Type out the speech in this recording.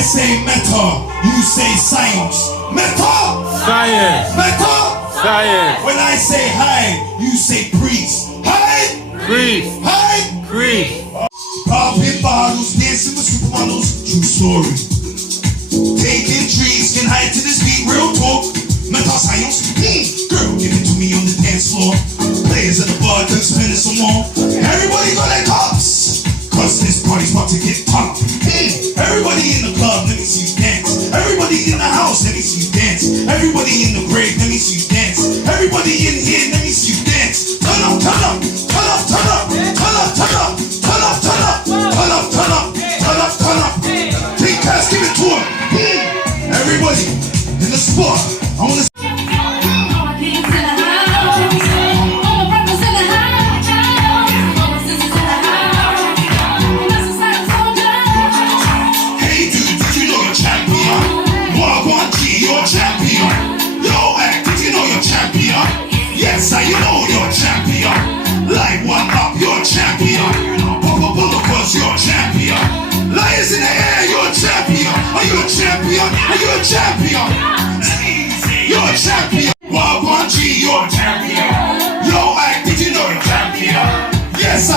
I say meta, you say science. Meta! Science. Meta! Science. When I say hi, you say priest. Hi! Priest. Hi! Priest. Popping bottles, dancing with supermodels. True story. Taking trees, can hide to this beat, real talk. Meta science. Girl, give it to me on the dance floor. Players at the bar, done spending some more. Everybody got their cups. Cause this party's about to get popped. Everybody in the club, let me see you dance. Everybody in the house, let me see you dance. Everybody in the grave, let me see you dance. Everybody in here, let me see you dance. Turn up, turn up, turn up, turn up, turn up, turn up, turn up, turn up, turn up, turn up, turn up, turn up. Big pass, give it to him. Everybody in the spot. I wanna yes, you know you're champion. Light one up, you're champion. Papa cause you're champion. Lions in the air, you're champion. Are you a champion? Are you a champion? You're a champion. Wild one G, you're champion. Yo, act, did you know you're champion? Yes,